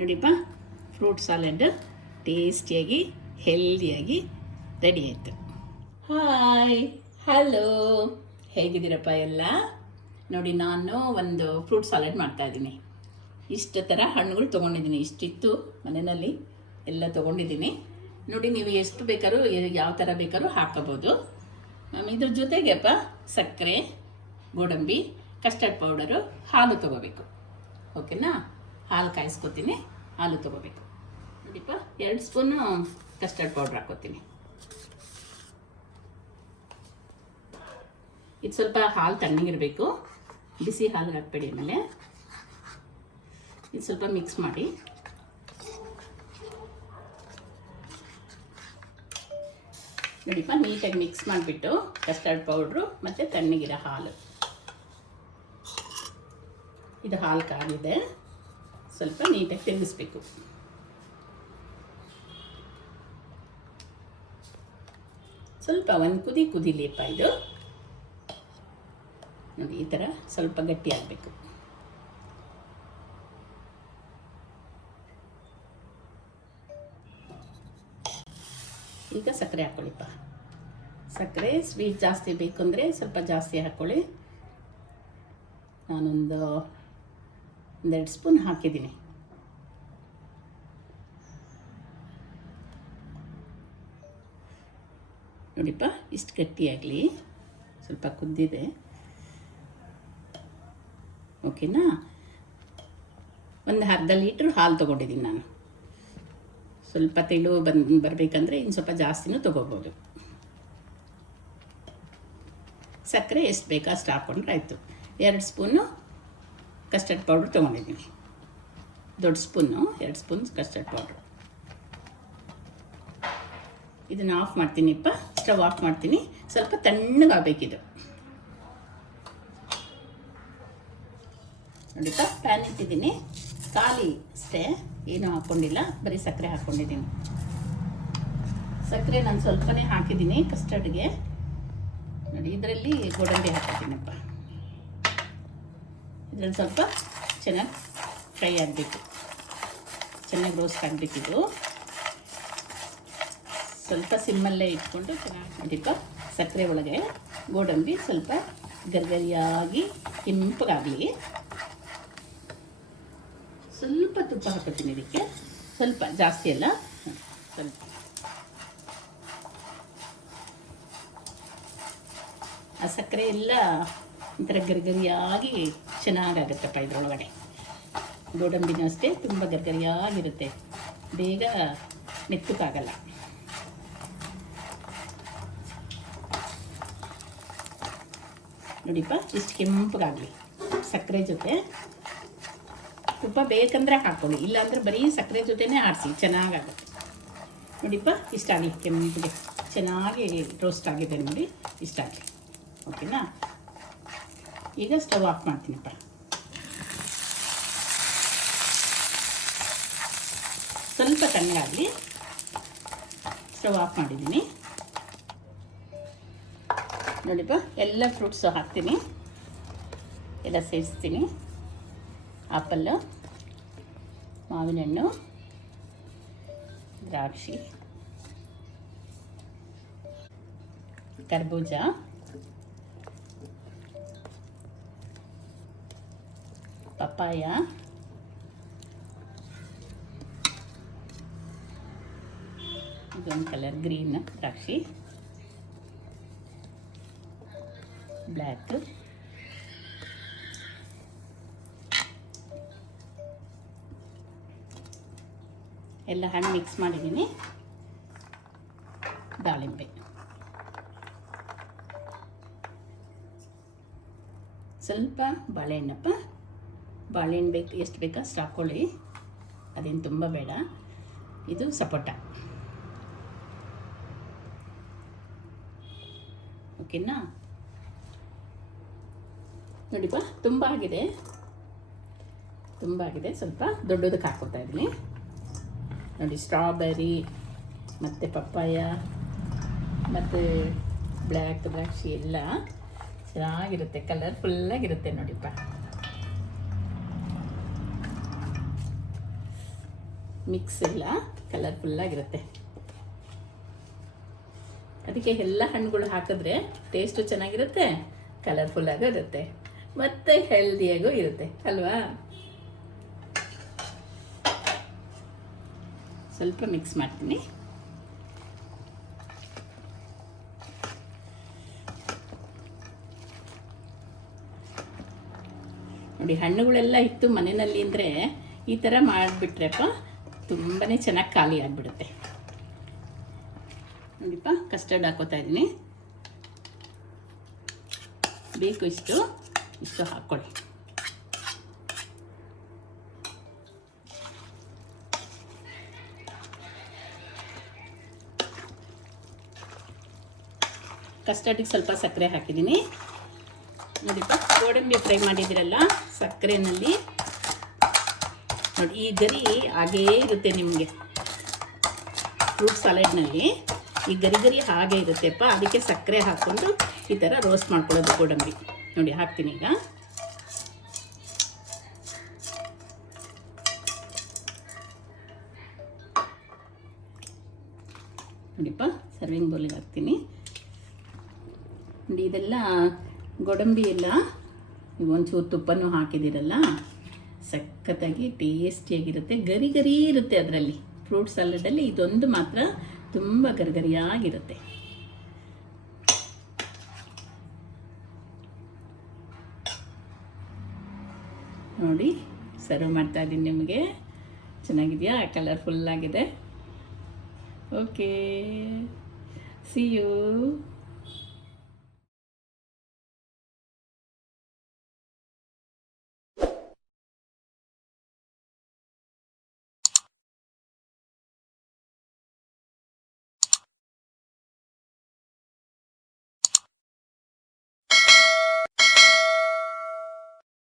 ನೋಡಿಪ್ಪ, fruit salad ಟೇಸ್ಟಿಯಾಗಿ ಹೆಲ್ದಿಯಾಗಿ ready ಆಯಿತು. Hi, hello, ಹೇಗಿದ್ದೀರಪ್ಪ ಎಲ್ಲ? ನೋಡಿ, ನಾನು ಒಂದು ಫ್ರೂಟ್ ಸಾಲಡ್ ಮಾಡ್ತಾಯಿದ್ದೀನಿ. ಇಷ್ಟು ಥರ ಹಣ್ಣುಗಳು ತೊಗೊಂಡಿದ್ದೀನಿ. ಇಷ್ಟಿತ್ತು ಮನೆಯಲ್ಲಿ, ಎಲ್ಲ ತೊಗೊಂಡಿದ್ದೀನಿ. ನೋಡಿ, ನೀವು ಎಷ್ಟು ಬೇಕಾದ್ರೂ ಯಾವ ಥರ ಬೇಕಾದ್ರೂ ಹಾಕೋಬೋದು. ಇದ್ರ ಜೊತೆಗೆಪ್ಪ ಸಕ್ಕರೆ, ಗೋಡಂಬಿ, ಕಸ್ಟರ್ಡ್ ಪೌಡರು, ಹಾಲು ತೊಗೋಬೇಕು. ಓಕೆನಾ? ಹಾಲು ಕಾಯಿಸ್ಕೊತೀನಿ, ಹಾಲು ತೊಗೋಬೇಕು. ನೋಡಿಪ್ಪ, 2 ಸ್ಪೂನು ಕಸ್ಟರ್ಡ್ ಪೌಡ್ರ್ ಹಾಕ್ಕೋತೀನಿ. ಇದು ಸ್ವಲ್ಪ ಹಾಲು ತಣ್ಣಗಿರಬೇಕು, ಬಿಸಿ ಹಾಲು ಹಾಕ್ಬೇಡಿ. ಆಮೇಲೆ ಇದು ಸ್ವಲ್ಪ ಮಿಕ್ಸ್ ಮಾಡಿ. ನೋಡಿಪ್ಪ, ನೀಟಾಗಿ ಮಿಕ್ಸ್ ಮಾಡಿಬಿಟ್ಟು ಕಸ್ಟರ್ಡ್ ಪೌಡ್ರು ಮತ್ತು ತಣ್ಣಗಿರೋ ಹಾಲು, ಇದು ಹಾಲು ಕಾದಿದೆ, ಸ್ವಲ್ಪ ನೀಟಾಗಿ ತಿರುಗಿಸ್ಬೇಕು. ಸ್ವಲ್ಪ ಒಂದು ಕುದಿಲಿಪ್ಪ. ಇದು ನೋಡಿ, ಈ ಥರ ಸ್ವಲ್ಪ ಗಟ್ಟಿ ಆಗಬೇಕು. ಈಗ ಸಕ್ಕರೆ ಹಾಕ್ಕೊಳ್ಳಿಪ್ಪ. ಸಕ್ಕರೆ ಸ್ವೀಟ್ ಜಾಸ್ತಿ ಬೇಕು ಅಂದರೆ ಸ್ವಲ್ಪ ಜಾಸ್ತಿ ಹಾಕ್ಕೊಳ್ಳಿ. ನಾನೊಂದು 2 ಸ್ಪೂನ್ ಹಾಕಿದ್ದೀನಿ. ನೋಡಿಪ್ಪ, ಇಷ್ಟು ಗಟ್ಟಿಯಾಗಲಿ, ಸ್ವಲ್ಪ ಕುದ್ದಿದೆ. ಓಕೆನಾ? ಒಂದು ಅರ್ಧ ಲೀಟ್ರ್ ಹಾಲು ತೊಗೊಂಡಿದ್ದೀನಿ ನಾನು. ಸ್ವಲ್ಪ ತೆಳು ಬರಬೇಕಂದ್ರೆ ಇನ್ನು ಸ್ವಲ್ಪ ಜಾಸ್ತಿನೂ ತೊಗೋಬೋದು. ಸಕ್ಕರೆ ಎಷ್ಟು ಬೇಕೋ ಅಷ್ಟು ಹಾಕ್ಕೊಂಡ್ರೆ ಆಯಿತು. 2 ಸ್ಪೂನು ಕಸ್ಟರ್ಡ್ ಪೌಡ್ರ್ ತೊಗೊಂಡಿದ್ದೀನಿ, ದೊಡ್ಡ ಸ್ಪೂನು 2 ಸ್ಪೂನ್ ಕಸ್ಟರ್ಡ್ ಪೌಡ್ರು. ಇದನ್ನು ಆಫ್ ಮಾಡ್ತೀನಿಪ್ಪ, ಸ್ಟವ್ ಆಫ್ ಮಾಡ್ತೀನಿ. ಸ್ವಲ್ಪ ತಣ್ಣಗಾಗಬೇಕಿದು. ನೋಡಿಪ್ಪ, ಪ್ಯಾನ್ ಇಟ್ಟಿದ್ದೀನಿ, ಖಾಲಿ ಅಷ್ಟೇ, ಏನೂ ಹಾಕ್ಕೊಂಡಿಲ್ಲ, ಬರೀ ಸಕ್ಕರೆ ಹಾಕ್ಕೊಂಡಿದ್ದೀನಿ. ಸಕ್ಕರೆ ನಾನು ಸ್ವಲ್ಪನೇ ಹಾಕಿದ್ದೀನಿ ಕಸ್ಟರ್ಡ್ಗೆ. ನೋಡಿ, ಇದರಲ್ಲಿ ಗೋಡಂಬಿ ಹಾಕಿದ್ದೀನಪ್ಪ. ಇದರಲ್ಲಿ ಸ್ವಲ್ಪ ಚೆನ್ನಾಗಿ ಫ್ರೈ ಆಗಬೇಕು, ಚೆನ್ನಾಗಿ ರೋಸ್ಟ್ ಆಗಬೇಕಿದು. ಸ್ವಲ್ಪ ಸಿಮ್ಮಲ್ಲೇ ಇಟ್ಕೊಂಡು ಚೆನ್ನಾಗಿ. ನೋಡಿಪ್ಪ, ಸಕ್ಕರೆ ಒಳಗೆ ಗೋಡಂಬಿ ಸ್ವಲ್ಪ ಗರಿಗರಿಯಾಗಿ ಕೆಂಪಗಾಗಲಿ. ಸ್ವಲ್ಪ ತುಪ್ಪ ಹಾಕೋತೀನಿ ಇದಕ್ಕೆ, ಸ್ವಲ್ಪ ಜಾಸ್ತಿ ಅಲ್ಲ, ಸ್ವಲ್ಪ. ಆ ಸಕ್ಕರೆ ಎಲ್ಲ ಒಂಥರ ಗರಿಗರಿಯಾಗಿ ಚೆನ್ನಾಗಾಗುತ್ತಪ್ಪ ಇದರೊಳಗಡೆ. ಗೋಡಂಬಿನೂ ಅಷ್ಟೇ ತುಂಬ ಗರಿಗರಿಯಾಗಿರುತ್ತೆ, ಬೇಗ ಮೆತ್ತಕ್ಕಾಗಲ್ಲ. ನೋಡಿಪ್ಪ, ಇಷ್ಟು ಕೆಂಪಗಾಗಲಿ ಸಕ್ಕರೆ ಜೊತೆ. ತುಪ್ಪ ಬೇಕಂದರೆ ಹಾಕ್ಕೊಳ್ಳಿ, ಇಲ್ಲಾಂದರೆ ಬರೀ ಸಕ್ಕರೆ ಜೊತೆನೇ ಆಡಿಸಿ, ಚೆನ್ನಾಗಾಗುತ್ತೆ. ನೋಡಿಪ್ಪ, ಇಷ್ಟಾಗಲಿ, ಕೆಂಪಿಗೆ ಚೆನ್ನಾಗಿ ರೋಸ್ಟ್ ಆಗಿದೆ ನೋಡಿ, ಇಷ್ಟಾಗಲಿ. ಓಕೆನಾ? ಈಗ ಸ್ಟವ್ ಆಫ್ ಮಾಡ್ತೀನಪ್ಪ. ಸ್ವಲ್ಪ ತಣ್ಣಗಾಗಲಿ, ಸ್ಟವ್ ಆಫ್ ಮಾಡಿದ್ದೀನಿ. ನೋಡಿಪ್ಪ, ಎಲ್ಲ ಫ್ರೂಟ್ಸು ಹಾಕ್ತೀನಿ, ಎಲ್ಲ ಸೇರಿಸ್ತೀನಿ. ಆಪಲ್ಲು, ಮಾವಿನ ಹಣ್ಣು, ದ್ರಾಕ್ಷಿ, ಕರ್ಬೂಜ, ಪಪ್ಪಾಯ, ಇದೊಂದು ಕಲರ್ ಗ್ರೀನ್ ದ್ರಾಕ್ಷಿ, ಬ್ಲ್ಯಾಕ್, ಎಲ್ಲ ಹಣ್ಣು ಮಿಕ್ಸ್ ಮಾಡಿದ್ದೀನಿ. ದಾಳಿಂಬೆ, ಸ್ವಲ್ಪ ಬಾಳೆಹಣ್ಣಪ್ಪ. ಬಾಳೆಹಣ್ಣು ಬೇಕು, ಎಷ್ಟು ಬೇಕೋ ಅಷ್ಟು ಹಾಕ್ಕೊಳ್ಳಿ, ಅದೇನು ತುಂಬ ಬೇಡ. ಇದು ಸಪೋಟ. ಓಕೆನಾ? ನೋಡಿಪ್ಪ, ತುಂಬ ಆಗಿದೆ, ಸ್ವಲ್ಪ ದೊಡ್ಡದಕ್ಕೆ ಹಾಕ್ಕೊತಾ ಇದ್ದೀನಿ. ನೋಡಿ, ಸ್ಟ್ರಾಬೆರಿ ಮತ್ತು ಪಪ್ಪಾಯ ಮತ್ತು ಬ್ಲ್ಯಾಕ್ ದ್ರಾಕ್ಷಿ ಎಲ್ಲ ಚೆನ್ನಾಗಿರುತ್ತೆ, ಕಲರ್ಫುಲ್ಲಾಗಿರುತ್ತೆ ನೋಡಿಪ್ಪ. ಮಿಕ್ಸ್ ಎಲ್ಲ ಕಲರ್ಫುಲ್ಲಾಗಿರುತ್ತೆ. ಅದಕ್ಕೆ ಎಲ್ಲ ಹಣ್ಣುಗಳು ಹಾಕಿದ್ರೆ ಟೇಸ್ಟು ಚೆನ್ನಾಗಿರುತ್ತೆ, ಕಲರ್ಫುಲ್ಲಾಗೂ ಇರುತ್ತೆ, ಮತ್ತು ಹೆಲ್ದಿಯಾಗೂ ಇರುತ್ತೆ ಅಲ್ವಾ. ಸ್ವಲ್ಪ ಮಿಕ್ಸ್ ಮಾಡ್ತೀನಿ. ನೋಡಿ, ಹಣ್ಣುಗಳೆಲ್ಲ ಇತ್ತು ಮನೆಯಲ್ಲಿ ಅಂದರೆ ಈ ಥರ ಮಾಡಿಬಿಟ್ರೆಪ್ಪ ತುಂಬಾ ಚೆನ್ನಾಗಿ ಖಾಲಿ ಆಗಿಬಿಡುತ್ತೆ. ನೋಡಿಪ್ಪ, ಕಸ್ಟರ್ಡ್ ಹಾಕೋತಾ ಇದ್ದೀನಿ. ಬೇಕು ಇಷ್ಟು ಹಾಕ್ಕೊಳ್ಳಿ. ಕಸ್ಟರ್ಡಿಗೆ ಸ್ವಲ್ಪ ಸಕ್ಕರೆ ಹಾಕಿದ್ದೀನಿ. ನೋಡಿಪ್ಪ, ಗೋಡಂಬಿ ಫ್ರೈ ಮಾಡಿದ್ದೀರಲ್ಲ ಸಕ್ಕರೆನಲ್ಲಿ, ನೋಡಿ ಈ ಗರಿ ಹಾಗೇ ಇರುತ್ತೆ ನಿಮಗೆ. ಫ್ರೂಟ್ ಸಾಲೆಡ್ನಲ್ಲಿ ಈ ಗರಿ ಹಾಗೆ ಇರುತ್ತೆಪ್ಪ. ಅದಕ್ಕೆ ಸಕ್ಕರೆ ಹಾಕ್ಕೊಂಡು ಈ ಥರ ರೋಸ್ಟ್ ಮಾಡ್ಕೊಳ್ಳೋದು ಗೋಡಂಬಿ. ನೋಡಿ ಹಾಕ್ತೀನಿ ಈಗ. ನೋಡಿಪ್ಪ, ಸರ್ವಿಂಗ್ ಬೌಲಿಗೆ ಹಾಕ್ತೀನಿ. ನೋಡಿ, ಇದೆಲ್ಲ ಗೋಡಂಬಿ ಎಲ್ಲ ಒಂಚೂರು ತುಪ್ಪನೂ ಹಾಕಿದ್ದೀರಲ್ಲ, ಸಖತ್ತಾಗಿ ಟೇಸ್ಟಿಯಾಗಿರುತ್ತೆ. ಗರಿ ಇರುತ್ತೆ ಅದರಲ್ಲಿ. ಫ್ರೂಟ್ ಸಲಾಡಲ್ಲಿ ಇದೊಂದು ಮಾತ್ರ ತುಂಬ ಗರಿಗರಿಯಾಗಿರುತ್ತೆ. ನೋಡಿ, ಸರ್ವ್ ಮಾಡ್ತಾ ಇದ್ದೀನಿ ನಿಮಗೆ. ಚೆನ್ನಾಗಿದೆಯಾ? ಕಲರ್ಫುಲ್ಲಾಗಿದೆ. Okay, see you.